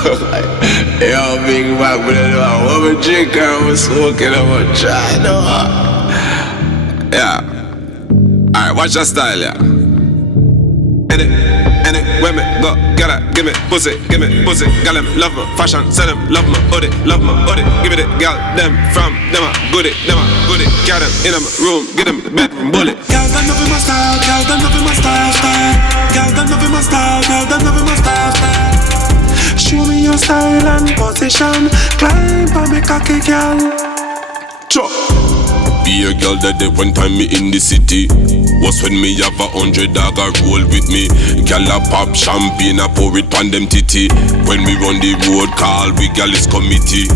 Yo, Big Mac, we don't know what we drink and we smoking and we try, no. Yeah. Alright, watch your style, yeah. When me go, gotta give me pussy, gal them love me, fashion, sell them, love me, hoodie, give it a gal, them from, them a goodie, got them in my room, get them in the bedroom, bullet. Gal them love my style, gal them love my style, gal them love my style, gal them love my style. Show me your style and position, climb on me cocky, gal. Chop. Be a girl that day one time me in the city. Was when me have 100 dog a roll with me. Girl a pop champagne a pour it on them titty. When we run the road call we girl is committee.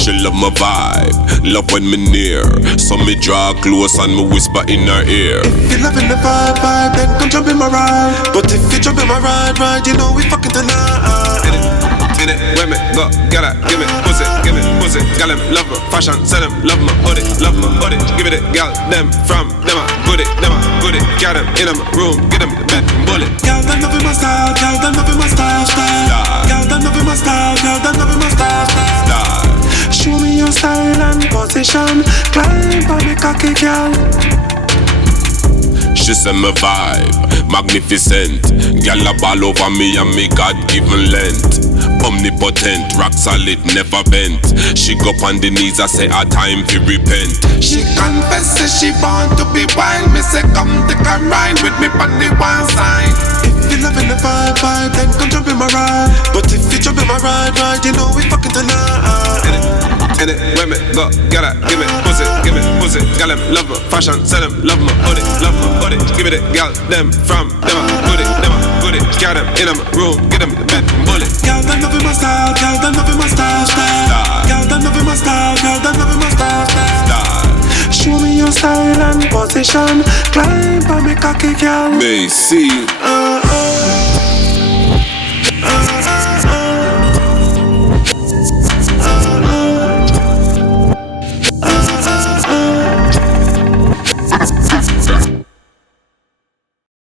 She love my vibe, love when me near. So me draw close and me whisper in her ear. If you loving the vibe, then come jump in my ride. But if you jump in my ride, you know we fucking tonight. When me go, gotta give me pussy, gal them love me, fashion, sell them, love me, hoodie, give it a gal, them from, them a goodie, got them in my room, get them in the bedroom, bullet. Gal them love my style, gal them love my style, gal them love my style, gal them love my style. Show me your style and position, climb on me cocky, gal. She said my vibe, magnificent. Girl a ball over me and me God-given length. Omnipotent, rock solid, never bent. She go on the knees, I say her time to repent. She confesses she born to be wild. Me say come take a ride with me on the one side. If you loving the vibe, then come jump in my ride. But if you jump in my ride, you know we fucking tonight. When me go, gotta give me pussy, gal them love me, fashion, sell them, love me, hoodie, give it a gal, them from, them a goodie, got them in my room, get them in the bedroom, bullet. Gal them love my style, gal them love my style, gal them love my style, gal them love my style. Show me your style and position, climb on me cocky, gal. May see.